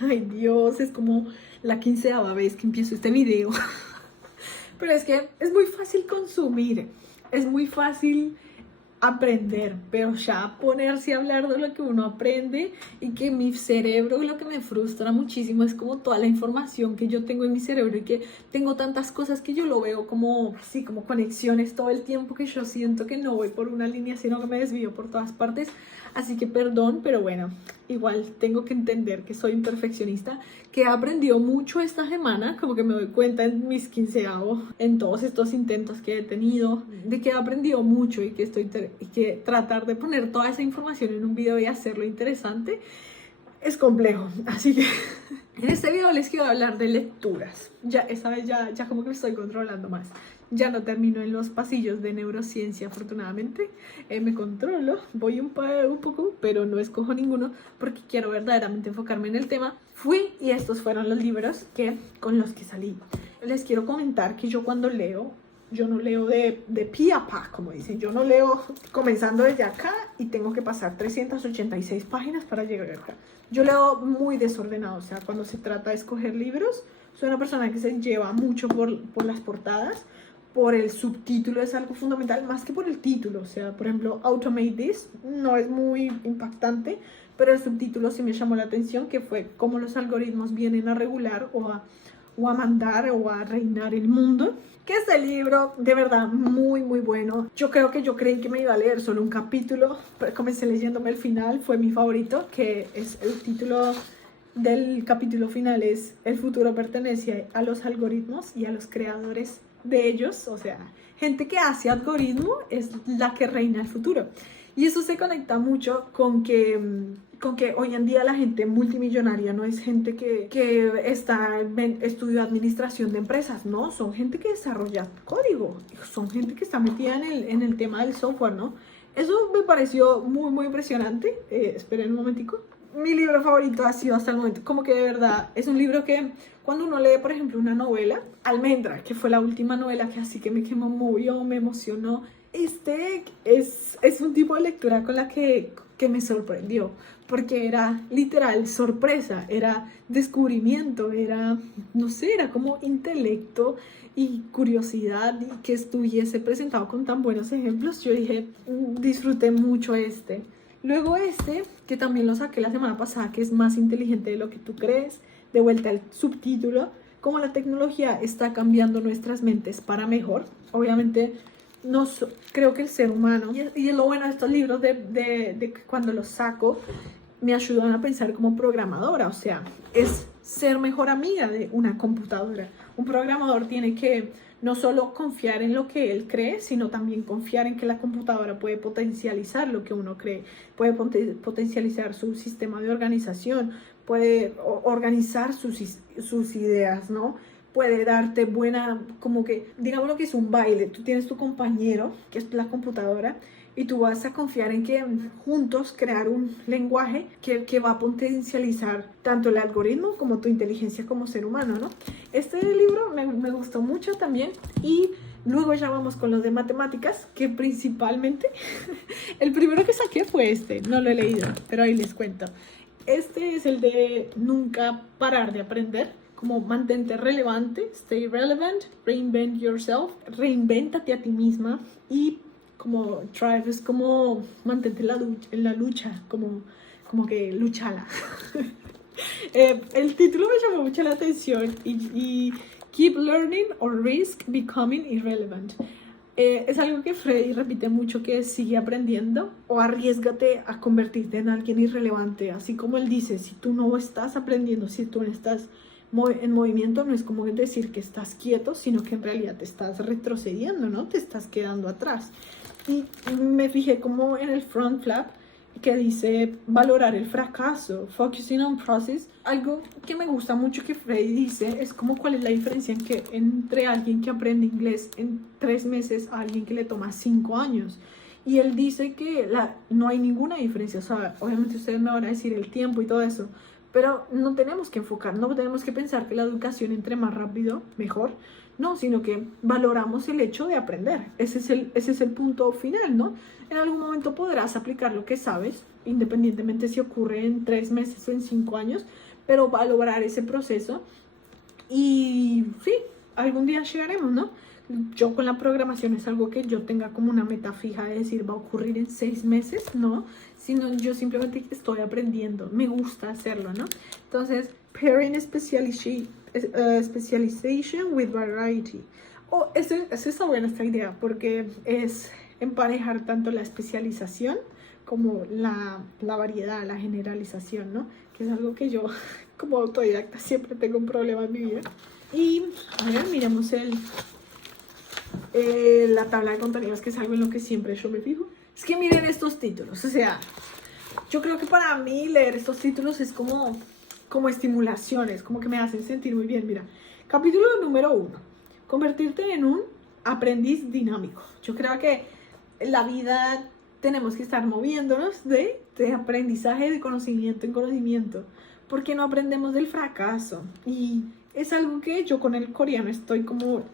Ay Dios, es como la 15ª vez que empiezo este video. Pero es que es muy fácil consumir, es muy fácil aprender, pero ya ponerse a hablar de lo que uno aprende y que mi cerebro, lo que me frustra muchísimo es como toda la información que yo tengo en mi cerebro y que tengo tantas cosas que yo lo veo como, sí, como conexiones todo el tiempo que yo siento que no voy por una línea, sino que me desvío por todas partes. Así que perdón, pero bueno, igual tengo que entender que soy un perfeccionista, que he aprendido mucho esta semana, como que me doy cuenta en mis 15avos, en todos estos intentos que he tenido, de que he aprendido mucho y que tratar de poner toda esa información en un video y hacerlo interesante es complejo. Así que en este video les quiero hablar de lecturas. Ya, esta vez ya como que me estoy controlando más. Ya no termino en los pasillos de neurociencia, afortunadamente. Me controlo, voy un poco, pero no escojo ninguno porque quiero verdaderamente enfocarme en el tema. Fui y estos fueron los libros con los que salí. Les quiero comentar que yo cuando leo, yo no leo de pie a pa, como dicen. Yo no leo comenzando desde acá y tengo que pasar 386 páginas para llegar acá. Yo leo muy desordenado, o sea, cuando se trata de escoger libros, soy una persona que se lleva mucho por las portadas, por el subtítulo es algo fundamental, más que por el título. O sea, por ejemplo, Automate This no es muy impactante, pero el subtítulo sí me llamó la atención, que fue cómo los algoritmos vienen a regular o a mandar o a reinar el mundo. Que este libro, de verdad, muy, muy bueno. Yo creí que me iba a leer solo un capítulo, pero comencé leyéndome el final, fue mi favorito, que es el título del capítulo final, es El futuro pertenece a los algoritmos y a los creadores de ellos. O sea, gente que hace algoritmo es la que reina el futuro. Y eso se conecta mucho con que hoy en día la gente multimillonaria no es gente que estudió administración de empresas, no, son gente que desarrolla código, son gente que está metida en el tema del software, ¿no? Eso me pareció muy, muy impresionante. Esperen un momentico. Mi libro favorito ha sido hasta el momento, como que de verdad es un libro que cuando uno lee, por ejemplo, una novela, Almendra, que fue la última novela que así que me movió, me emocionó, este es un tipo de lectura con la que me sorprendió, porque era literal sorpresa, era descubrimiento, era, no sé, era como intelecto y curiosidad, y que estuviese presentado con tan buenos ejemplos. Yo dije, disfruté mucho este. Luego este, que también lo saqué la semana pasada, que es Más inteligente de lo que tú crees, de vuelta al subtítulo, cómo la tecnología está cambiando nuestras mentes para mejor. Obviamente, creo que el ser humano, y es lo bueno de estos libros, de que cuando los saco, me ayudan a pensar como programadora. O sea, es ser mejor amiga de una computadora. Un programador tiene que no solo confiar en lo que él cree, sino también confiar en que la computadora puede potencializar lo que uno cree, puede potencializar su sistema de organización, puede organizar sus ideas, ¿no? Puede darte buena, como que, digamos lo que es un baile, tú tienes tu compañero, que es la computadora, y tú vas a confiar en que juntos crear un lenguaje que va a potencializar tanto el algoritmo como tu inteligencia como ser humano, ¿no? Este libro me gustó mucho también. Y luego ya vamos con los de matemáticas, que principalmente el primero que saqué fue este, no lo he leído, pero ahí les cuento. Este es el de nunca parar de aprender, como mantente relevante, stay relevant, reinvent yourself, reinvéntate a ti misma, y como thrive es como mantente en la lucha, como que luchala. El título me llamó mucho la atención, y keep learning or risk becoming irrelevant. Es algo que Freddy repite mucho, que sigue aprendiendo o arriésgate a convertirte en alguien irrelevante. Así como él dice, si tú no estás aprendiendo, si tú no estás en movimiento, no es como decir que estás quieto, sino que en realidad te estás retrocediendo, ¿no? Te estás quedando atrás. Y me fijé como en el front flap que dice valorar el fracaso, focusing on process. Algo que me gusta mucho que Freddy dice es como cuál es la diferencia entre alguien que aprende inglés en 3 meses a alguien que le toma 5 años. Y él dice que no hay ninguna diferencia. O sea, obviamente ustedes me van a decir el tiempo y todo eso, pero no tenemos que enfocar, no tenemos que pensar que la educación entre más rápido, mejor. No, sino que valoramos el hecho de aprender. Ese es el punto final, ¿no? En algún momento podrás aplicar lo que sabes, independientemente si ocurre en 3 meses o en 5 años, pero va a lograr ese proceso y sí, algún día llegaremos, ¿no? Yo con la programación es algo que yo tenga como una meta fija de decir va a ocurrir en 6 meses, ¿no? Sino yo simplemente estoy aprendiendo, me gusta hacerlo, ¿no? Entonces, pairing specialization with variety. Oh, es está buena esta idea porque es emparejar tanto la especialización como la variedad, la generalización, ¿no? Que es algo que yo como autodidacta siempre tengo un problema en mi vida. Y a ver, miremos la tabla de contenidos, que es algo en lo que siempre yo me fijo. Es que miren estos títulos, o sea, yo creo que para mí leer estos títulos es como estimulaciones, como que me hacen sentir muy bien. Mira, capítulo número 1, convertirte en un aprendiz dinámico. Yo creo que en la vida tenemos que estar moviéndonos de aprendizaje, de conocimiento en conocimiento, porque no aprendemos del fracaso. Y es algo que yo con el coreano estoy como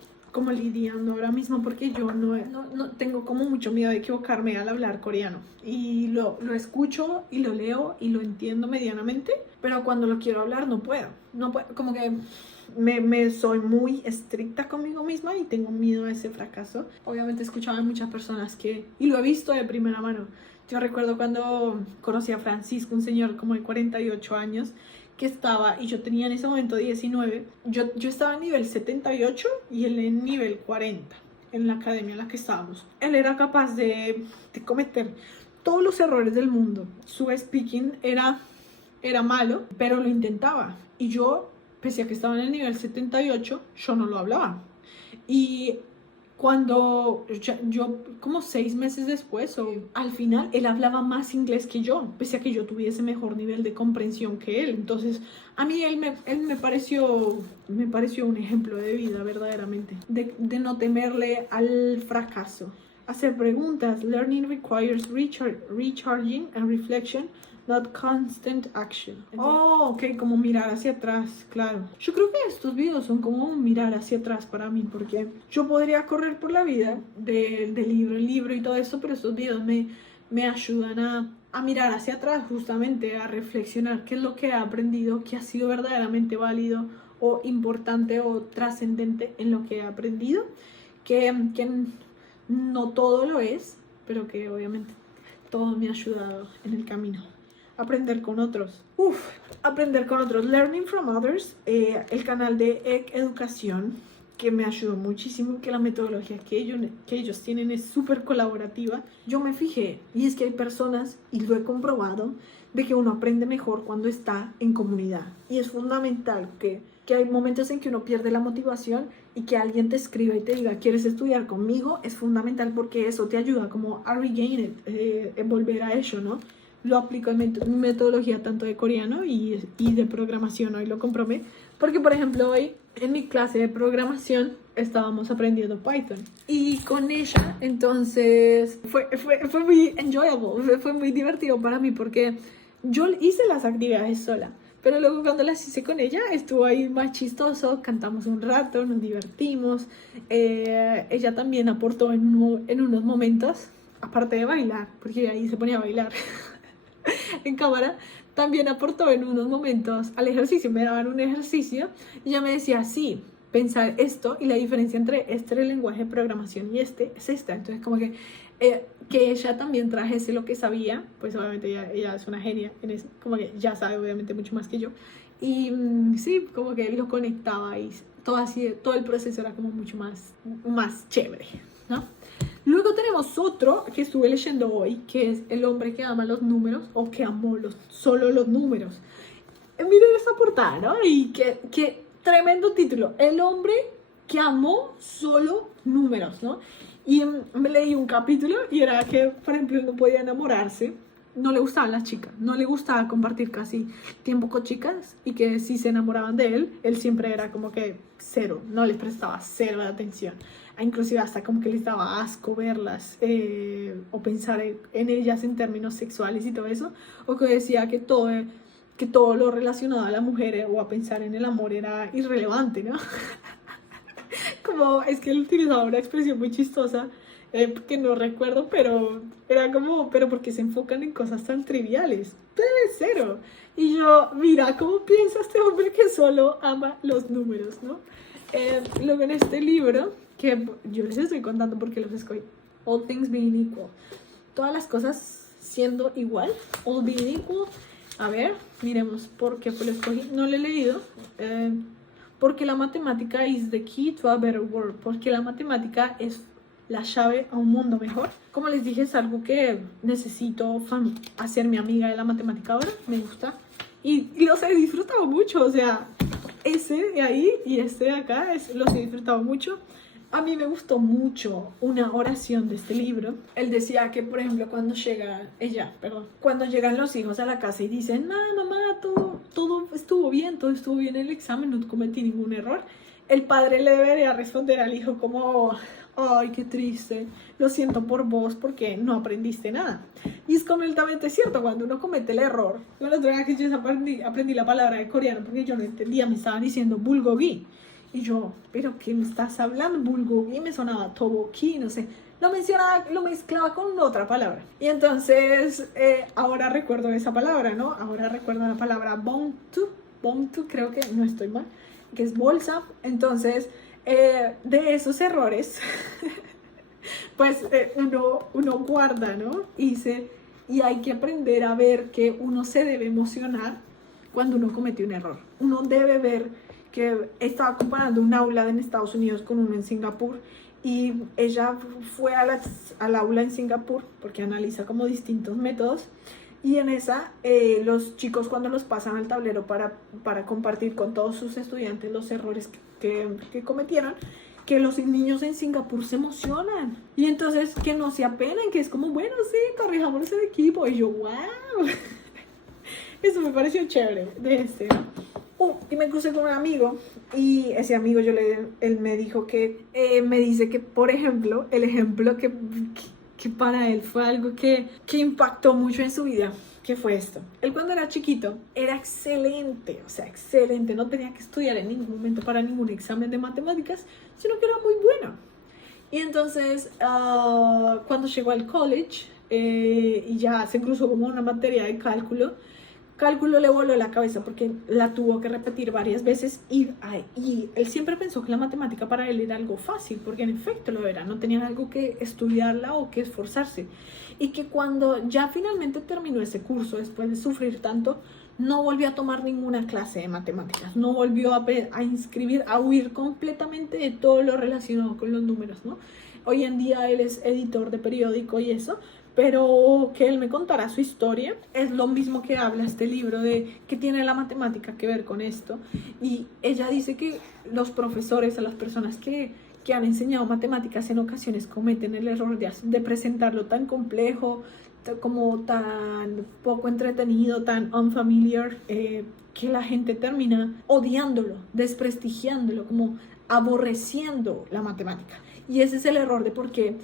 lidiando ahora mismo, porque yo no tengo como mucho miedo de equivocarme al hablar coreano. Y lo escucho y lo leo y lo entiendo medianamente, pero cuando lo quiero hablar no puedo, como que me soy muy estricta conmigo misma y tengo miedo a ese fracaso. Obviamente he escuchado a muchas personas y lo he visto de primera mano. Yo recuerdo cuando conocí a Francisco, un señor como de 48 años, que estaba, y yo tenía en ese momento 19, yo estaba en nivel 78 y él en nivel 40 en la academia en la que estábamos. Él era capaz de cometer todos los errores del mundo. Su speaking era malo, pero lo intentaba. Y yo, pese a que estaba en el nivel 78, yo no lo hablaba. Y cuando yo como 6 meses después, o al final, él hablaba más inglés que yo, pese a que yo tuviese mejor nivel de comprensión que él. Entonces, a mí él me pareció un ejemplo de vida, verdaderamente, de no temerle al fracaso. Hacer preguntas. Learning requires recharging and reflection, not constant action. Oh, ok, como mirar hacia atrás, claro. Yo creo que estos videos son como un mirar hacia atrás para mí, porque yo podría correr por la vida de libro en libro y todo esto, pero estos videos me ayudan a mirar hacia atrás, justamente a reflexionar qué es lo que he aprendido, qué ha sido verdaderamente válido o importante o trascendente en lo que he aprendido, que no todo lo es, pero que obviamente todo me ha ayudado en el camino. Aprender con otros. Aprender con otros. Learning from Others, el canal de Educación, que me ayudó muchísimo, que la metodología que ellos tienen es súper colaborativa. Yo me fijé, y es que hay personas, y lo he comprobado, de que uno aprende mejor cuando está en comunidad. Y es fundamental que hay momentos en que uno pierde la motivación y que alguien te escriba y te diga, ¿quieres estudiar conmigo? Es fundamental, porque eso te ayuda como a regain it, volver a ello, ¿no? Lo aplico en metodología tanto de coreano y de programación. Hoy lo comprobé, porque por ejemplo hoy en mi clase de programación estábamos aprendiendo Python, y con ella entonces fue muy enjoyable, fue muy divertido para mí, porque yo hice las actividades sola, pero luego cuando las hice con ella estuvo ahí más chistoso, cantamos un rato, nos divertimos. Ella también aportó en unos momentos, aparte de bailar, porque ahí se ponía a bailar en cámara, también aportó en unos momentos al ejercicio. Me daban un ejercicio y ella me decía, sí, pensar esto, y la diferencia entre este lenguaje de programación y este es esta. Entonces como que ella también trajese lo que sabía, pues obviamente ella es una genia en eso, como que ya sabe obviamente mucho más que yo, y sí, como que lo conectaba y todo el proceso era como mucho más chévere, ¿no? Luego tenemos otro que estuve leyendo hoy, que es El hombre que ama los números, o que amó solo los números. Miren esta portada, ¿no? Y qué tremendo título. El hombre que amó solo números, ¿no? Y me leí un capítulo y era que, por ejemplo, él no podía enamorarse, no le gustaban las chicas, no le gustaba compartir casi tiempo con chicas, y que si se enamoraban de él siempre era como que cero, no les prestaba cero de atención. Inclusive hasta como que les daba asco verlas, o pensar en ellas en términos sexuales y todo eso, o que decía que todo lo relacionado a la mujer o a pensar en el amor era irrelevante, ¿no? Como, es que él utilizaba una expresión muy chistosa, que no recuerdo, pero era como, pero porque se enfocan en cosas tan triviales, cero. Y yo, mira, ¿cómo piensa este hombre que solo ama los números, no? Luego en este libro, que yo les estoy contando porque los escogí, All Things Being Equal, todas las cosas siendo igual, All Being Equal. A ver, miremos por qué lo escogí. No lo he leído. Porque la matemática is the key to a better world. Porque la matemática es la llave a un mundo mejor. Como les dije, es algo que necesito hacer mi amiga de la matemática ahora. Me gusta. Y los he disfrutado mucho. O sea, ese de ahí y este de acá los he disfrutado mucho. A mí me gustó mucho una oración de este libro. Él decía que, por ejemplo, cuando llegan los hijos a la casa y dicen, mamá, todo estuvo bien en el examen, no cometí ningún error. El padre le debería responder al hijo como, ay, qué triste, lo siento por vos porque no aprendiste nada. Y es completamente cierto, cuando uno comete el error. Yo la otra vez que yo aprendí la palabra de coreano porque yo no entendía, me estaban diciendo bulgogi. Y yo, ¿pero qué me estás hablando? Bulgogi, me sonaba toboki, no sé. Lo mezclaba con otra palabra. Y entonces, ahora recuerdo esa palabra, ¿no? Ahora recuerdo la palabra bontu, creo que no estoy mal, que es bolsa. Entonces, de esos errores, pues uno guarda, ¿no? Y hay que aprender a ver que uno se debe emocionar cuando uno comete un error. Uno debe ver que estaba comparando un aula en Estados Unidos con uno en Singapur y ella fue al aula en Singapur porque analiza como distintos métodos y en esa los chicos cuando los pasan al tablero para compartir con todos sus estudiantes los errores que cometieron, que los niños en Singapur se emocionan y entonces que no se apenen, que es como, bueno, sí, corrijamos el equipo. Y yo, wow, eso me pareció chévere de este, ¿no? Y me crucé con un amigo y ese amigo él me dijo que, me dice que, por ejemplo, el ejemplo que para él fue algo que impactó mucho en su vida, que fue esto. Él cuando era chiquito era excelente, o sea, excelente, no tenía que estudiar en ningún momento para ningún examen de matemáticas, sino que era muy bueno. Y entonces, cuando llegó al college y ya se cruzó como una materia de cálculo le voló la cabeza porque la tuvo que repetir varias veces y él siempre pensó que la matemática para él era algo fácil, porque en efecto lo era, no tenían algo que estudiarla o que esforzarse. Y que cuando ya finalmente terminó ese curso, después de sufrir tanto, no volvió a tomar ninguna clase de matemáticas, no volvió a huir completamente de todo lo relacionado con los números, ¿no? Hoy en día él es editor de periódico y eso, pero que él me contara su historia es lo mismo que habla este libro de que tiene la matemática que ver con esto. Y ella dice que los profesores, a las personas que han enseñado matemáticas en ocasiones cometen el error de presentarlo tan complejo, como tan poco entretenido, tan unfamiliar, que la gente termina odiándolo, desprestigiándolo, como aborreciendo la matemática. Y ese es el error de por qué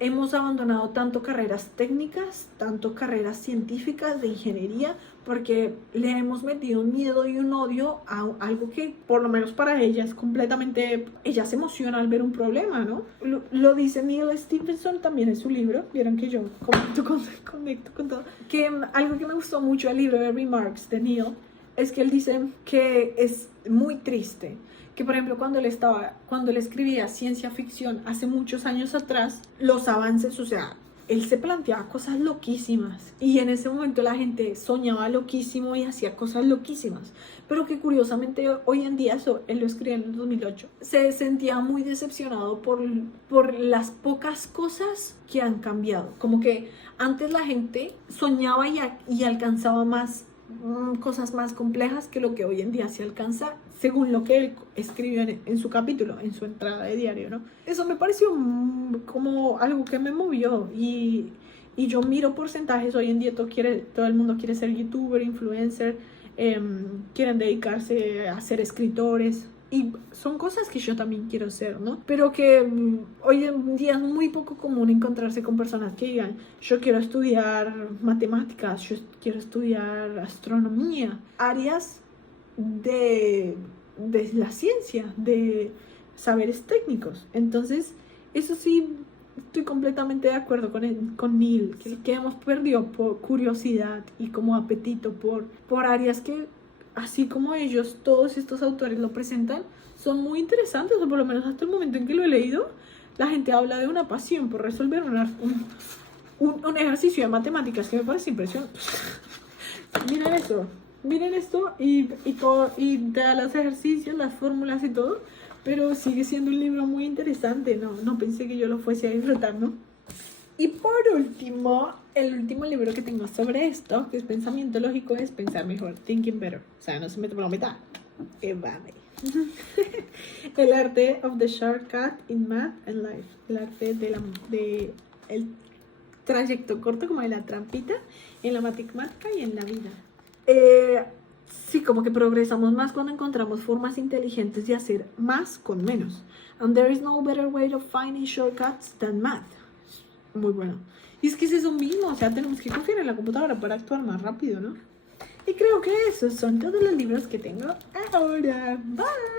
hemos abandonado tanto carreras técnicas, tanto carreras científicas de ingeniería, porque le hemos metido un miedo y un odio a algo que, por lo menos para ella, es completamente... Ella se emociona al ver un problema, ¿no? Lo dice Neil Stephenson también en su libro. Vieron que yo conecto con todo. Que algo que me gustó mucho del libro de Remarks de Neil es que él dice que es muy triste que, por ejemplo, cuando él escribía ciencia ficción hace muchos años atrás, los avances, o sea, él se planteaba cosas loquísimas y en ese momento la gente soñaba loquísimo y hacía cosas loquísimas, pero que curiosamente hoy en día, eso él lo escribió en el 2008, se sentía muy decepcionado por las pocas cosas que han cambiado, como que antes la gente soñaba y alcanzaba más cosas más complejas que lo que hoy en día se alcanza, según lo que él escribió en su capítulo, en su entrada de diario, ¿no? Eso me pareció como algo que me movió y yo miro porcentajes. Hoy en día todo el mundo quiere ser youtuber, influencer, quieren dedicarse a ser escritores. Y son cosas que yo también quiero hacer, ¿no? Pero que hoy en día es muy poco común encontrarse con personas que digan, yo quiero estudiar matemáticas, yo quiero estudiar astronomía, áreas de la ciencia, de saberes técnicos. Entonces, eso sí estoy completamente de acuerdo con Neil, que hemos perdido por curiosidad y como apetito por áreas que, así como ellos, todos estos autores lo presentan, son muy interesantes, o por lo menos hasta el momento en que lo he leído, la gente habla de una pasión por resolver un ejercicio de matemáticas que me parece impresionante. Miren esto y da los ejercicios, las fórmulas y todo, pero sigue siendo un libro muy interesante, no pensé que yo lo fuese a disfrutar, ¿no? Y por último, el último libro que tengo sobre esto, que es pensamiento lógico, es Pensar Mejor, Thinking Better. O sea, no se mete por la mitad. Evade. El arte of the shortcut in math and life. El arte el trayecto corto, como de la trampita, en la matemática y en la vida. Sí, como que progresamos más cuando encontramos formas inteligentes de hacer más con menos. And there is no better way of finding shortcuts than math. Muy bueno. Y es que es eso mismo, o sea, tenemos que confiar en la computadora para actuar más rápido, ¿no? Y creo que esos son todos los libros que tengo ahora. Bye.